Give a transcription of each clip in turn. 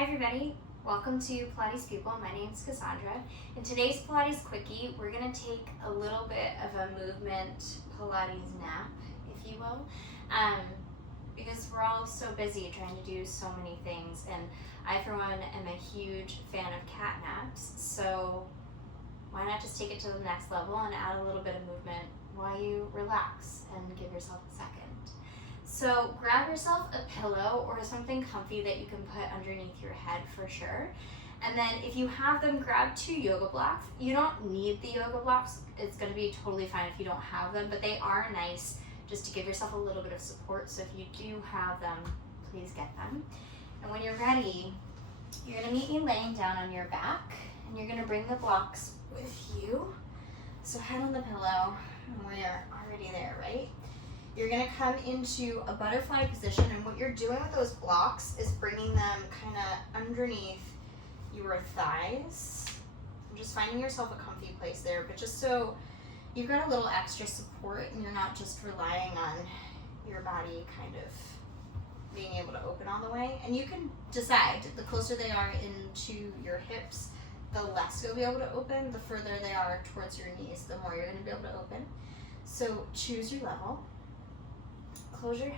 Hi everybody, welcome to Pilates People. My name is Cassandra. In today's Pilates Quickie, we're going to take a little bit of a movement Pilates nap, if you will, because we're all so busy trying to do so many things, and I for one am a huge fan of cat naps, so why not just take it to the next level and add a little bit of movement while you relax and give yourself a second. So grab yourself a pillow or something comfy that you can put underneath your head for sure. And then if you have them, grab 2 yoga blocks. You don't need the yoga blocks. It's going to be totally fine if you don't have them, but they are nice just to give yourself a little bit of support. So if you do have them, please get them. And when you're ready, you're going to meet me laying down on your back, and you're going to bring the blocks with you. So head on the pillow, and we're already there, right? You're going to come into a butterfly position, and what you're doing with those blocks is bringing them kind of underneath your thighs. And just finding yourself a comfy place there, but just so you've got a little extra support and you're not just relying on your body kind of being able to open all the way. And you can decide, the closer they are into your hips, the less you'll be able to open. The further they are towards your knees, the more you're going to be able to open. So choose your level. Close your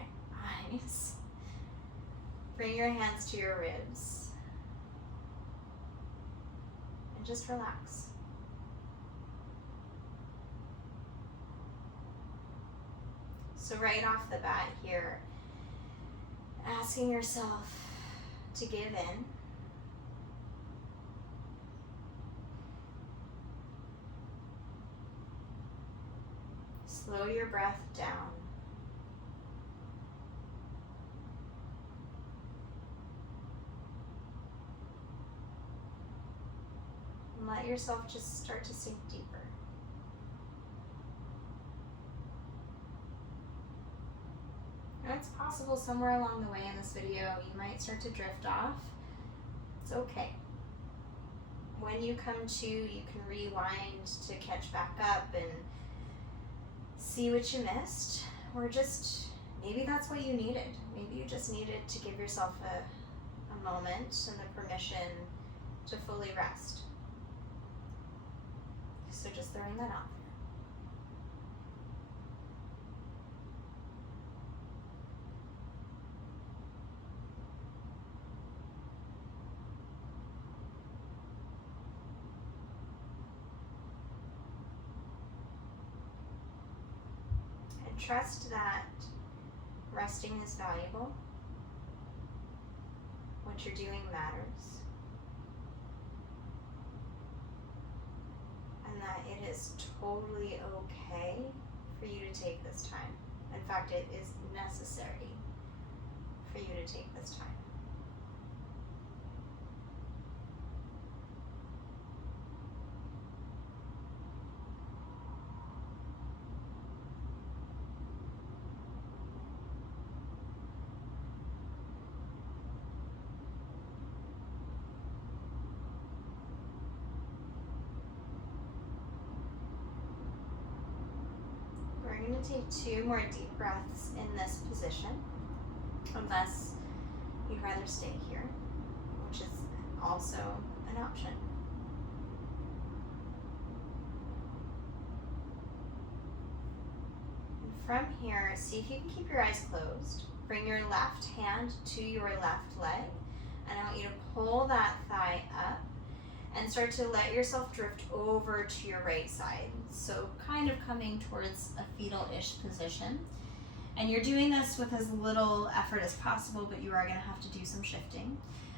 eyes. Bring your hands to your ribs. And just relax. So right off the bat here, asking yourself to give in. Slow your breath down. And let yourself just start to sink deeper. Now it's possible somewhere along the way in this video you might start to drift off. It's okay. When you come to, you can rewind to catch back up and see what you missed, or just maybe that's what you needed. Maybe you just needed to give yourself a moment and the permission to fully rest. So just throwing that out there. And trust that resting is valuable. What you're doing matters. And that it is totally okay for you to take this time. In fact, it is necessary for you to take this time. We're going to take 2 more deep breaths in this position, unless you'd rather stay here, which is also an option. And from here, see if you can keep your eyes closed. Bring your left hand to your left leg, and I want you to pull that thigh up and start to let yourself drift over to your right side. So kind of coming towards a fetal-ish position. And you're doing this with as little effort as possible, but you are gonna have to do some shifting.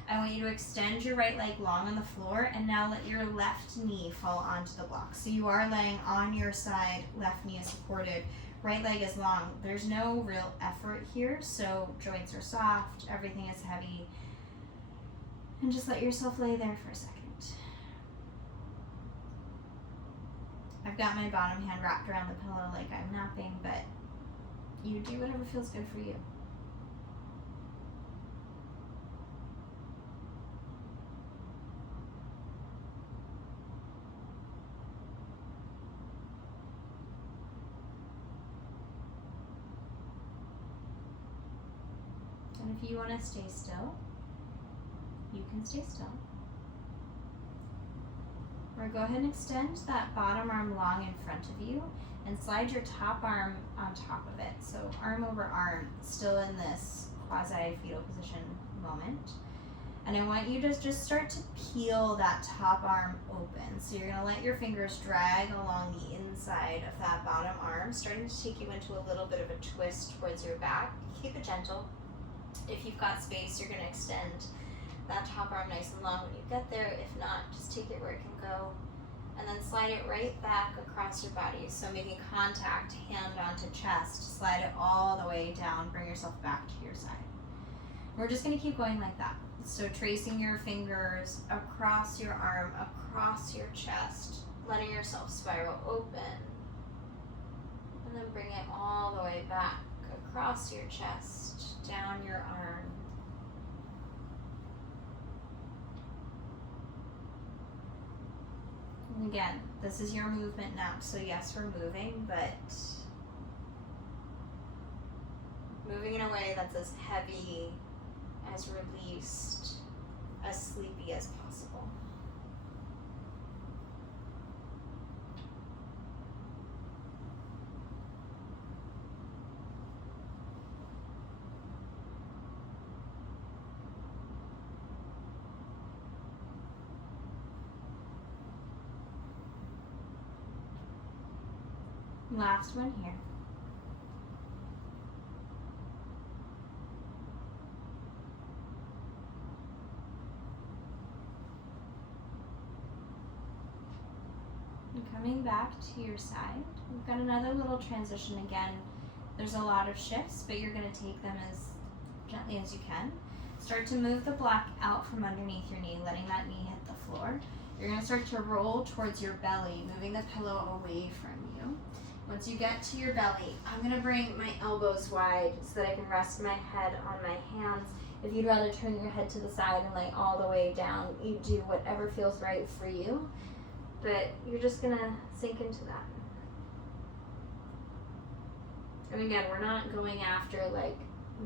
I want you to extend your right leg long on the floor, and now let your left knee fall onto the block. So you are laying on your side, left knee is supported, right leg is long. There's no real effort here, so joints are soft, everything is heavy. And just let yourself lay there for a second. I've got my bottom hand wrapped around the pillow like I'm napping, but you do whatever feels good for you. And if you want to stay still, you can stay still. We're going to go ahead and extend that bottom arm long in front of you and slide your top arm on top of it. So arm over arm, still in this quasi-fetal position moment. And I want you to just start to peel that top arm open. So you're gonna let your fingers drag along the inside of that bottom arm, starting to take you into a little bit of a twist towards your back. Keep it gentle. If you've got space, you're gonna extend that top arm nice and long when you get there. If not, just take it where it can go. And then slide it right back across your body. So making contact, hand onto chest, slide it all the way down, bring yourself back to your side. We're just gonna keep going like that. So tracing your fingers across your arm, across your chest, letting yourself spiral open. And then bring it all the way back across your chest, down your arm. And again, this is your movement nap, so yes, we're moving, but moving in a way that's as heavy, as released, as sleepy as possible. Last one here. And coming back to your side, we've got another little transition again. There's a lot of shifts, but you're going to take them as gently as you can. Start to move the block out from underneath your knee, letting that knee hit the floor. You're going to start to roll towards your belly, moving the pillow away from you. Once you get to your belly, I'm going to bring my elbows wide so that I can rest my head on my hands. If you'd rather turn your head to the side and lay all the way down, you do whatever feels right for you. But you're just going to sink into that. And again, we're not going after like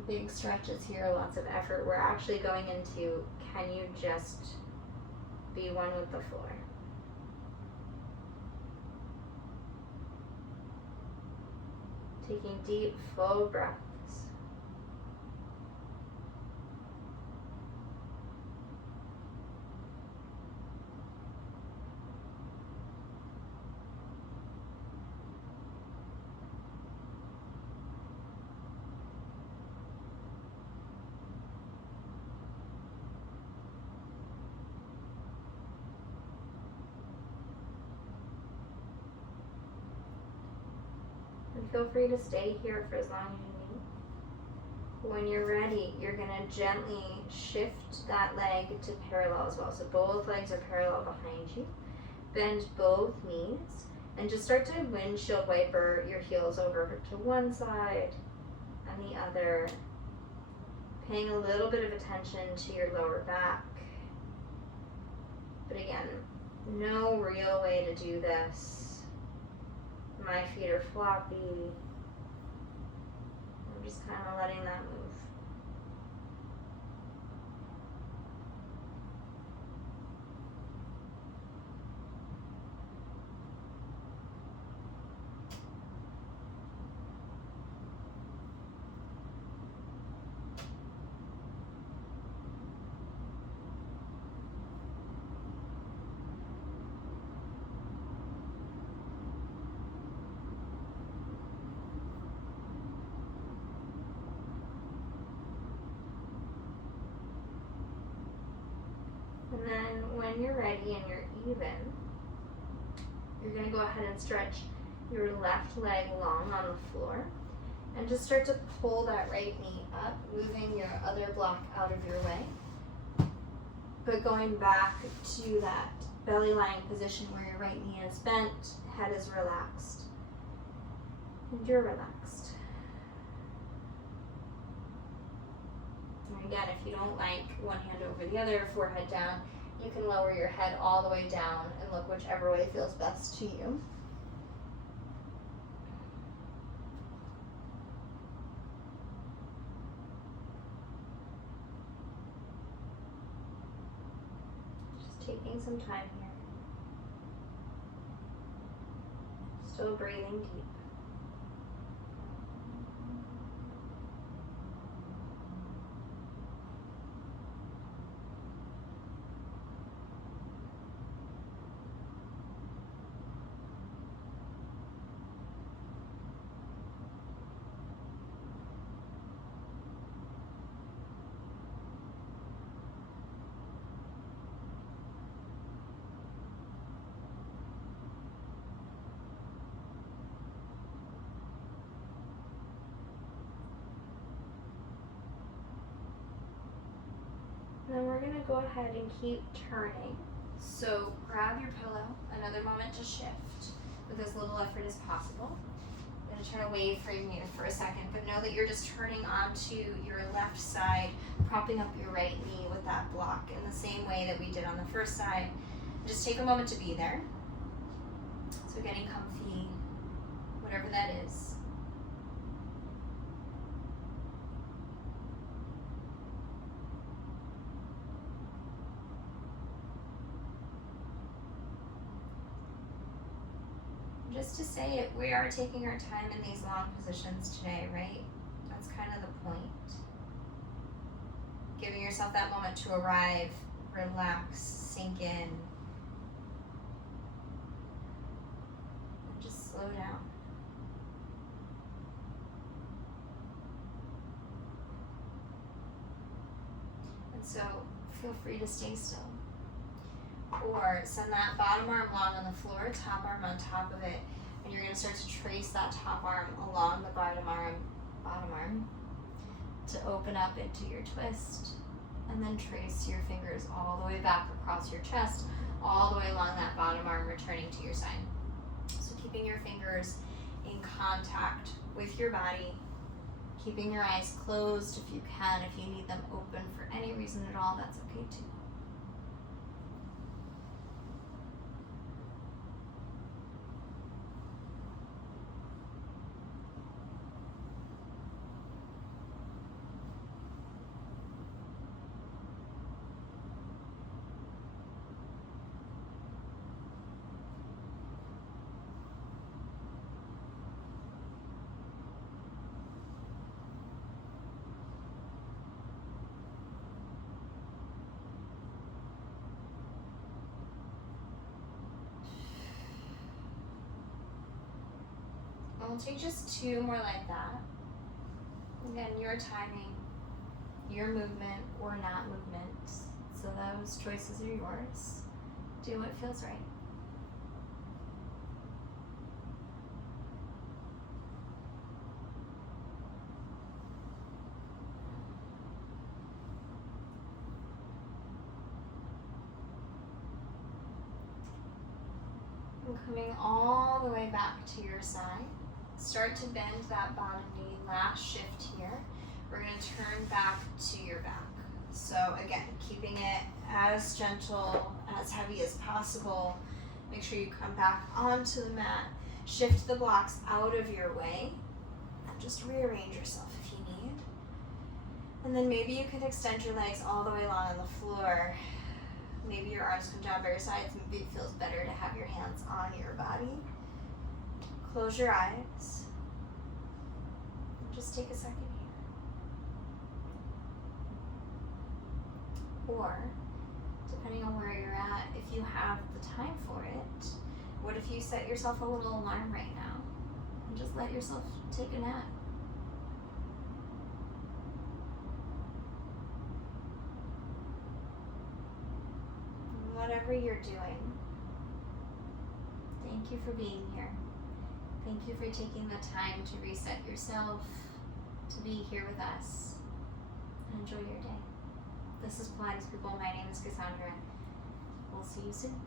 big stretches here, lots of effort. We're actually going into, can you just be one with the floor? Taking deep, full breaths. And feel free to stay here for as long as you need. When you're ready, you're going to gently shift that leg to parallel as well. So both legs are parallel behind you. Bend both knees and just start to windshield wiper your heels over to one side and the other, paying a little bit of attention to your lower back. But again, no real way to do this. My feet are floppy. I'm just kind of letting that move. And then when you're ready and you're even, you're going to go ahead and stretch your left leg long on the floor and just start to pull that right knee up, moving your other block out of your way. But going back to that belly lying position where your right knee is bent, head is relaxed, and you're relaxed. And again, if you don't like one hand over the other, forehead down, you can lower your head all the way down and look whichever way feels best to you. Taking some time here. Still breathing deep. And then we're going to go ahead and keep turning. So grab your pillow, another moment to shift with as little effort as possible. I'm going to turn away from you for a second, but know that you're just turning onto your left side, propping up your right knee with that block in the same way that we did on the first side. Just take a moment to be there. So getting comfy, whatever that is. Just to say it, we are taking our time in these long positions today, right? That's kind of the point. Giving yourself that moment to arrive, relax, sink in, and just slow down. And so feel free to stay still. Or send that bottom arm long on the floor, top arm on top of it, and you're going to start to trace that top arm along the bottom arm to open up into your twist, and then trace your fingers all the way back across your chest, all the way along that bottom arm, returning to your side. So keeping your fingers in contact with your body, keeping your eyes closed if you can. If you need them open for any reason at all, that's okay too. We'll take just 2 more like that. Again, your timing, your movement or not movement. So those choices are yours. Do what feels right. And coming all the way back to your side. Start to bend that bottom knee. Last shift here. We're going to turn back to your back. So again, keeping it as gentle, as heavy as possible. Make sure you come back onto the mat. Shift the blocks out of your way. And just rearrange yourself if you need. And then maybe you can extend your legs all the way along on the floor. Maybe your arms come down by your sides. Maybe it feels better to have your hands on your body. Close your eyes. Just take a second here. Or, depending on where you're at, if you have the time for it, what if you set yourself a little alarm right now and just let yourself take a nap? Whatever you're doing, thank you for being here. Thank you for taking the time to reset yourself, to be here with us, and enjoy your day. This is Pilates People. My name is Cassandra. We'll see you soon.